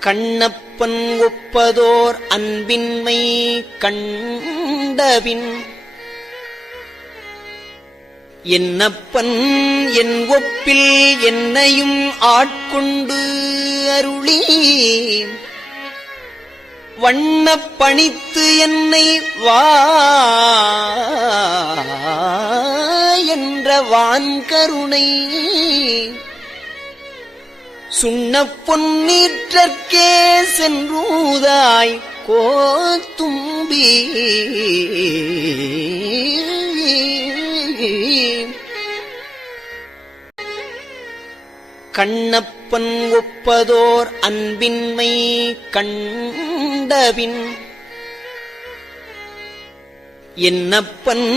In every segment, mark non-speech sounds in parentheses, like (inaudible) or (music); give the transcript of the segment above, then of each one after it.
கண்ணப்பன் ஒப்பதோர் அன்பின்மை கண்டபின். என்னப்பன் என் ஒப்பில் என்னையும் ஆட்கொண்டு அருளி வண்ணப் பணித்து என்னை வா என்ற வான்கருணை சுண்ண பொன்னீற்றற்கே சென்றூதாய் கோத்தும்பி. கண்ணப்பன் ஒப்பதோர் அன்பின்மை கண்டபின். என்னப்பன்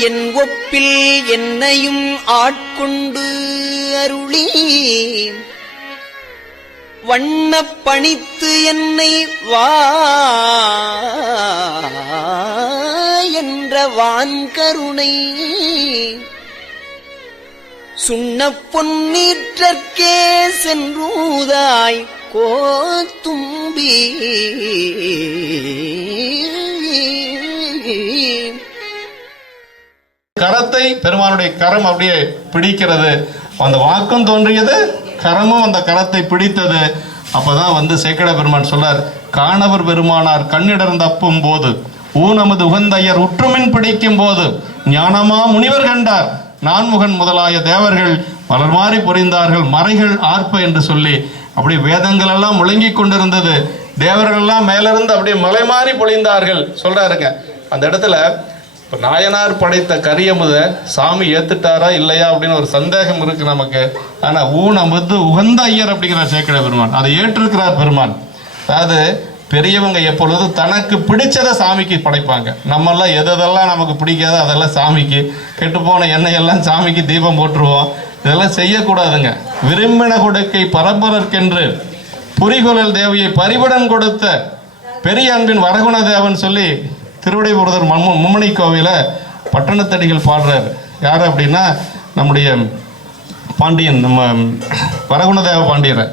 என் ஒப்பில் என்னையும் ஆட்கொண்டு அருளி வண்ணப் பணித்து என்னை வா என்ற வான்கருணை சுண்ணப் பொன்னீற்றற்கே சென்றூதாய் கோத்தும்பி கரத்தை பெருமானுடைய கரம் அப்படியே பிடிக்கிறது. அந்த வாக்கம் தோன்றியது கரமும் அந்த கரத்தை பிடித்தது. அப்போதான் வந்து சேக்கட பெருமான் சொல்றார் காணவர் பெருமானார் கண்ணிடர் அப்பும் போது நமது உகந்தையர் உற்றுமின் பிடிக்கும் போது ஞானமா முனிவர் கண்டார். நான்முகன் முதலாய தேவர்கள் மலர்மாறி புரிந்தார்கள் மறைகள் ஆர்ப்ப என்று சொல்லி அப்படி வேதங்கள் எல்லாம் முழங்கி கொண்டிருந்தது. தேவர்கள் எல்லாம் மேலிருந்து அப்படியே மலை மாறி பொழிந்தார்கள். சொல்றாருங்க. அந்த இடத்துல இப்போ நாயனார் படைத்த கரியமுத சாமி ஏத்துட்டாரா இல்லையா அப்படின்னு ஒரு சந்தேகம் இருக்கு நமக்கு. ஆனா ஊன் அமுது உகந்த ஐயர் அப்படிங்கிறார் சேக்கட பெருமான். அதை ஏற்றிருக்கிறார் பெருமான். அதாவது பெரியவங்க எப்பொழுதும் தனக்கு பிடிச்சதை சாமிக்கு படைப்பாங்க. நம்மெல்லாம் எதெல்லாம் நமக்கு பிடிக்காதோ அதெல்லாம் சாமிக்கு. கெட்டுப்போன எண்ணெய் எல்லாம் சாமிக்கு தீபம் போட்டுருவோம். இதெல்லாம் செய்யக்கூடாதுங்க. விரும்பின கொடுக்கை பரம்பரற்கென்று புரிகுழல் தேவியை பரிபடன் கொடுத்த பெரிய அன்பின் வரகுண தேவன் சொல்லி திருவிடைபுரதர் மம்மு மும்மணி கோவிலை பட்டணத்தடிகள் பாடுறார். யார் அப்படின்னா நம்முடைய பாண்டியன் நம்ம வரகுணதேவ பாண்டியரை.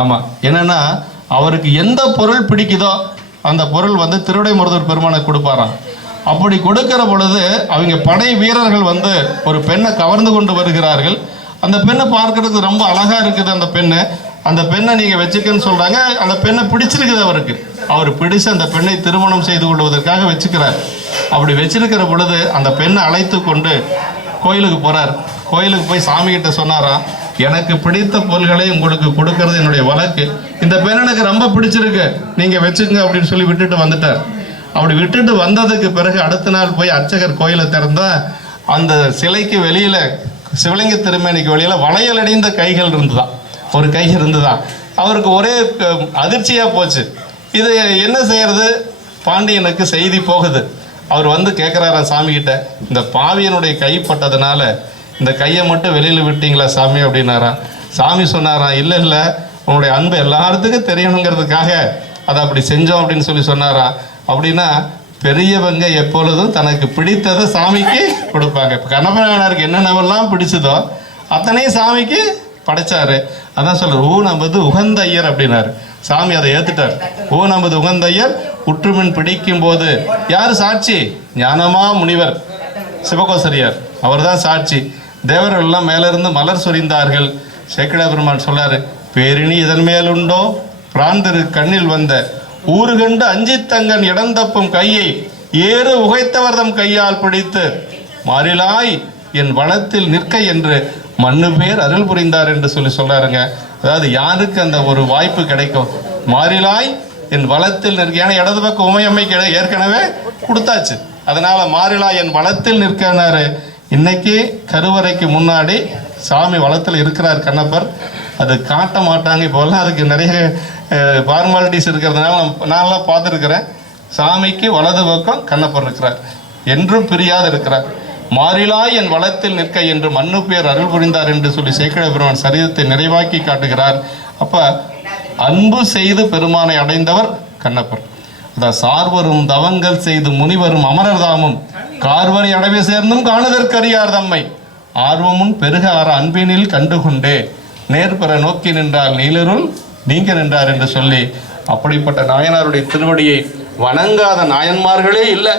ஆமாம் என்னென்னா அவருக்கு எந்த பொருள் பிடிக்குதோ அந்த பொருள் வந்து திருவிடைமுருதர் பெருமானுக்கு கொடுப்பாராம். அப்படி கொடுக்கிற பொழுது அவங்க படை வீரர்கள் வந்து ஒரு பெண்ணை கவர்ந்து கொண்டு வருகிறார்கள். அந்த பெண்ணை பார்க்கறதுக்கு ரொம்ப அழகாக இருக்குது அந்த பெண்ணு. அந்த பெண்ணை நீங்க வச்சுக்கன்னு சொல்றாங்க. அந்த பெண்ணை பிடிச்சிருக்குது அவருக்கு. அவர் பிடிச்சு அந்த பெண்ணை திருமணம் செய்து கொள்வதற்காக வச்சுக்கிறார். அப்படி வச்சிருக்கிற பொழுது அந்த பெண்ணை அழைத்து கொண்டு கோயிலுக்கு போறார். கோயிலுக்கு போய் சாமி கிட்ட சொன்னாராம் எனக்கு பிடித்த பொருள்களை உங்களுக்கு கொடுக்கறது என்னுடைய வழக்கு. இந்த பெண் எனக்கு ரொம்ப பிடிச்சிருக்கு. நீங்க வச்சுக்கங்க அப்படின்னு சொல்லி விட்டுட்டு வந்துட்டார். அப்படி விட்டுட்டு வந்ததுக்கு பிறகு அடுத்த நாள் போய் அர்ச்சகர் கோயிலை திறந்தா அந்த சிலைக்கு வெளியில சிவலிங்க திருமேனிக்கு வெளியில வளையல் அடைந்த கைகள் இருந்துதான் ஒரு கை இருந்துதான் அவருக்கு ஒரே அதிர்ச்சியாக போச்சு. இது என்ன செய்யறது? பாண்டியனுக்கு செய்தி போகுது. அவர் வந்து கேட்குறாராம் சாமிகிட்ட இந்த பாவியனுடைய கை பட்டதுனால இந்த கையை மட்டும் வெளியில் விட்டீங்களா சாமி? அப்படின்னாராம். சாமி சொன்னாராம் இல்லை இல்லை. உன்னுடைய அன்பு எல்லாத்துக்கும் தெரியணுங்கிறதுக்காக அதை அப்படி செஞ்சோம் அப்படின்னு சொல்லி சொன்னாராம். அப்படின்னா பெரியவங்க எப்பொழுதும் தனக்கு பிடித்ததை சாமிக்கு கொடுப்பாங்க. இப்போ கண்ணப்பனாருக்கு என்னென்னவெல்லாம் பிடிச்சதோ அத்தனையும் சாமிக்கு படைச்சாரு. அதான் சொல்றாரு ஊனம்பது உகந்த ஐயர் அப்படின்னாரு. சாமி அதை ஏத்துட்டார். ஊனம்பது உகந்த ஐயர் உற்றுமின் பிடிக்கும் போது யார் சாட்சி? ஞானமா முனிவர் சிவகோசரியார். அவர்தான் சாட்சி. தேவர்கள்லாம் மேலிருந்து மலர் சொரிந்தார்கள். சேக்கடா பெருமான் சொல்லாரு பேரினி இதன் மேலுண்டோ பிராந்திரு கண்ணில் வந்த ஊருகண்டு அஞ்சித்தங்கன் இடந்தப்பும் கையை ஏறு உகைத்தவர்தம் கையால் பிடித்து மாறிலாய் என் வனத்தில் நிற்க என்று மண்ணு பேர் அருள் புரிந்தார் என்று சொல்லி சொல்றாருங்க. அதாவது யாருக்கு அந்த ஒரு வாய்ப்பு கிடைக்கும்? மாறிலாய் என் வளத்தில் நிற்க ஏன்னா இடது பக்கம் உமையம்மைக்கு கிடை ஏற்கனவே கொடுத்தாச்சு. அதனால மாறிலா என் வளத்தில் நிற்கிறாரு இன்னைக்கு கருவறைக்கு முன்னாடி சாமி வளத்தில் இருக்கிறார் கண்ணப்பர். அது காட்ட மாட்டாங்க. இப்போல்லாம் அதுக்கு நிறைய ஃபார்மாலிட்டிஸ் இருக்கிறதுனால நான் நான்லாம் பார்த்துருக்குறேன். சாமிக்கு வலது பக்கம் கண்ணப்பர் இருக்கிறார். என்றும் பிரியாது இருக்கிறார். மாறிலாய் என் வளத்தில் நிற்க என்று மண்ணு பேர் அருள் புரிந்தார் என்று சொல்லி சேக்கிழ பெருமான் சரீரத்தை நிறைவாக்கி காட்டுகிறார். அப்ப அன்பு செய்து பெருமானை அடைந்தவர் கண்ணப்பர். அதான் சார்வரும் தவங்கள் செய்து முனிவரும் அமரர் தாமும் கார்வரை அடைவை சேர்ந்தும் காணுதற்கறியார் தம்மை. ஆர்வமும் பெருக ஆற அன்பினில் கண்டுகொண்டே நேர்பெற நோக்கி நின்றால் நீலருள் நீங்க நின்றார் என்று சொல்லி அப்படிப்பட்ட நாயனாருடைய திருவடியை வணங்காத நாயன்மார்களே இல்லை.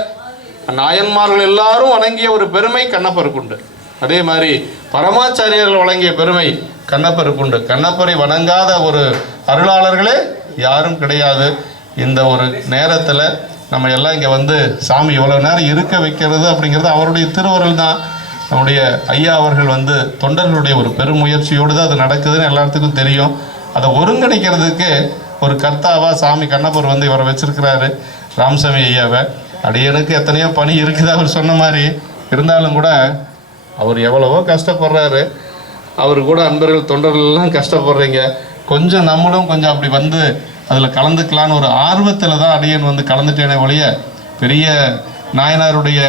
நாயன்மார்கள் எல்லாரும் வணங்கிய ஒரு பெருமை கண்ணப்பருக்குண்டு அதே மாதிரி பரமாச்சாரியர்கள் வழங்கிய பெருமை கண்ணப்பருக்குண்டு கண்ணப்பரை வணங்காத ஒரு அருளாளர்களே யாரும் கிடையாது. இந்த ஒரு நேரத்தில் நம்ம எல்லாம் இங்கே வந்து சாமி இவ்வளோ நேரம் இருக்க வைக்கிறது அப்படிங்கிறது அவருடைய திருவருள் தான். நம்முடைய ஐயா அவர்கள் வந்து தொண்டர்களுடைய ஒரு பெருமுயற்சியோடு தான் அது நடக்குதுன்னு எல்லாத்துக்கும் தெரியும். அதை ஒருங்கிணைக்கிறதுக்கு ஒரு கர்த்தாவாக சாமி கண்ணப்பர் வந்து இவரை வச்சிருக்கிறாரு ராமசாமி ஐயாவை. அடியனுக்கு எத்தனையோ பணி இருக்குது அவர் சொன்ன மாதிரி. இருந்தாலும் கூட அவர் எவ்வளவோ கஷ்டப்படுறாரு. அவர் கூட அன்பர்கள் தொண்டர்கள்லாம் கஷ்டப்படுறீங்க. கொஞ்சம் நம்மளும் கொஞ்சம் அப்படி வந்து அதில் கலந்துக்கலான்னு ஒரு ஆர்வத்தில் தான் அடியன் வந்து கலந்துட்டேனே ஒழிய பெரிய நாயனாருடைய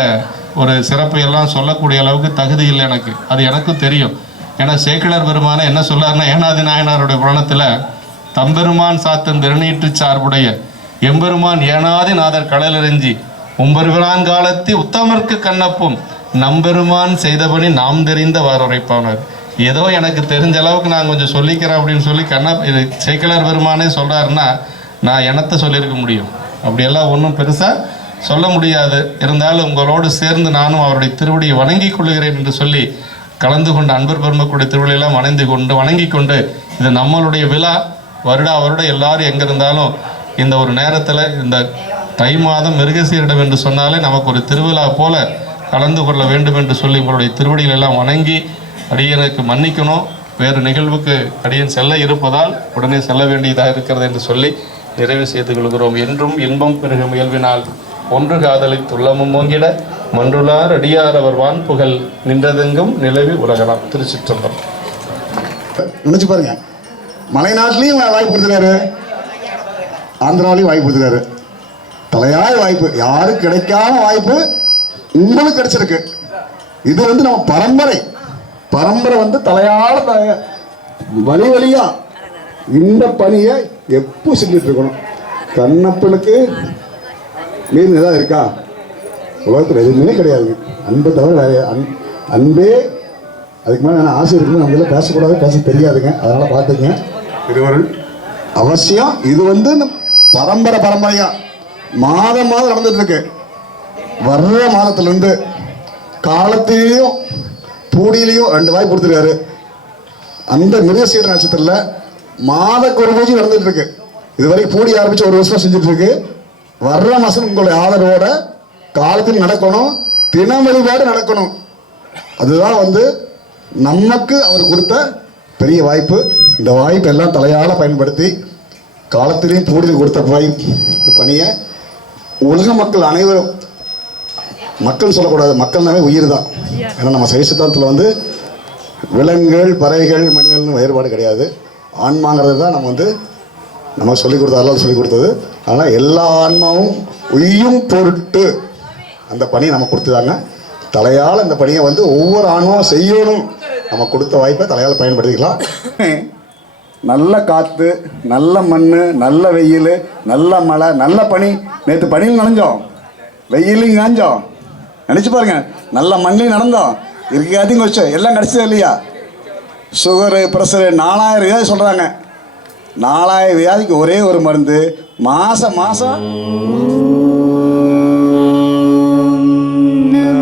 ஒரு சிறப்பை எல்லாம் சொல்லக்கூடிய அளவுக்கு தகுதி இல்லை எனக்கு. அது எனக்கும் தெரியும். ஏன்னா சேக்கிழர் பெருமானை என்ன சொல்லாருன்னா ஏனாதி நாயனாருடைய புராணத்தில் தம்பெருமான் சாத்தன் திருநீட்டு சார்புடைய எம்பெருமான் ஏனாதி நாதர் கடலறிஞ்சி உம்பெருமான் காலத்தி உத்தமர்க்கு கண்ணப்பும். நம்பெருமான் செய்தபடி நாம் தெரிந்த வாருரைப்பானர். ஏதோ எனக்கு தெரிஞ்ச அளவுக்கு நான் கொஞ்சம் சொல்லிக்கிறேன் அப்படின்னு சொல்லி கண்ண இது சேக்கிழார் பெருமானே சொல்கிறாருன்னா நான் எனத்தை சொல்லியிருக்க முடியும். அப்படியெல்லாம் ஒன்றும் பெருசாக சொல்ல முடியாது. இருந்தாலும் உங்களோடு சேர்ந்து நானும் அவருடைய திருவடியை வணங்கிக் கொள்கிறேன் என்று சொல்லி கலந்து கொண்ட அன்பர் பெருமக்குடைய திருவிழையெல்லாம் வணங்கி கொண்டு வணங்கி கொண்டு இது நம்மளுடைய விழா. வருடா வருடம் எல்லாரும் எங்கே இருந்தாலும் இந்த ஒரு நேரத்தில் இந்த தை மாதம் மிருகசீரிடம் என்று சொன்னாலே நமக்கு ஒரு திருவிழா போல கலந்து கொள்ள வேண்டும் என்று சொல்லி உங்களுடைய திருவடிகள் எல்லாம் வணங்கி அடியனுக்கு மன்னிக்கணும். வேறு நிகழ்வுக்கு அடியன் செல்ல இருப்பதால் உடனே செல்ல வேண்டியதாக இருக்கிறது என்று சொல்லி நிறைவு செய்து கொள்கிறோம். என்றும் இன்பம் பெருக முயல்வினால் ஒன்று காதலை துள்ளமும் ஓங்கிட மன்றுளார் அடியார் அவர் வான்புகழ் நின்றதெங்கும் நிலவி உலகலாம். திருச்சிற்றம்பரம் நினைச்சு பாருங்க. மலைநாட்டிலையும் வாய்ப்பு கொடுத்துருக்காரு ஆந்திராவிலையும் வாய்ப்பு கொடுத்துருக்காரு தலையாய வாய்ப்பு. யாரும் கிடைக்காத வாய்ப்பு உங்களுக்கு கிடைச்சிருக்கு. இது வந்து நம்ம பரம்பரை. பரம்பரை வந்து தலையால வழி வழியா இந்த பணியை எப்போ செஞ்சுட்டு இருக்கணும்? கண்ணப்பனுக்கு மீன் ஏதாவது இருக்கா? உலகத்தில் எதுவுமே கிடையாதுங்க அன்பை தவிர வேற அன் அன்பே அதுக்கு மேலே நான் ஆசை இருக்குன்னு நம்மளால பேசக்கூடாது பேச தெரியாதுங்க. அதனால் பார்த்துங்க திருவருள் அவசியம் இது வந்து பரம்பரை பரம்பரையா. மாதம் மாதம் நடந்துட்டு இருக்கு வர்ற மாதத்துலேருந்து காலத்திலையும் பூடியிலையும் ரெண்டு வாய்ப்பு கொடுத்துருக்காரு. அந்த மிருகசீர நட்சத்திரத்தில் மாதக்கு ஒரு பூஜை நடந்துட்டு இருக்கு இது வரைக்கும் பூடி ஆரம்பிச்சு ஒரு வருஷம் செஞ்சுட்டு இருக்கு வர்ற மாதம் உங்களுடைய ஆதரவோட காலத்தில் நடக்கணும் தின வழிபாடு நடக்கணும். அதுதான் வந்து நமக்கு அவர் கொடுத்த பெரிய வாய்ப்பு. இந்த வாய்ப்பு எல்லாம் தலையால பயன்படுத்தி காலத்திலையும் பூடியில் கொடுத்த வாய்ப்பு பணியை உலக மக்கள் அனைவரும் மக்கள் சொல்லக்கூடாது மக்கள்னாவே உயிர் தான் ஏன்னா நம்ம சைவ சித்தாந்தத்தில் வந்து விலங்குகள் பறவைகள் மனிதர்கள்னு வேறுபாடு கிடையாது. ஆன்மாங்கிறது தான் நம்ம வந்து நமக்கு சொல்லிக் கொடுத்த அல்லாஹ் சொல்லிக் கொடுத்தது. ஆனால் எல்லா ஆன்மாவும் உய்யும் பொருட்டு அந்த பணியை நம்ம கொடுத்துதாங்க தலையால் அந்த பணியை வந்து ஒவ்வொரு ஆன்மாவும் செய்யணும். நம்ம கொடுத்த வாய்ப்பை தலையால் பயன்படுத்திக்கலாம். (laughs) நல்ல காற்று நல்ல மண் நல்ல வெயில் நல்ல மழை நல்ல பனி. நேற்று பனியில் நனைஞ்சோம். வெயிலையும் காஞ்சோம். நினச்சி பாருங்க நல்ல மண்ணிலையும் நடந்தோம். இருக்காதையும் கொச்சோம் எல்லாம் கிடச்சது இல்லையா? சுகரு ப்ரெஷரு நாலாயிரம் வியாதி சொல்கிறாங்க நாலாயிரம் வியாதிக்கு ஒரே ஒரு மருந்து மாதம் மாதம்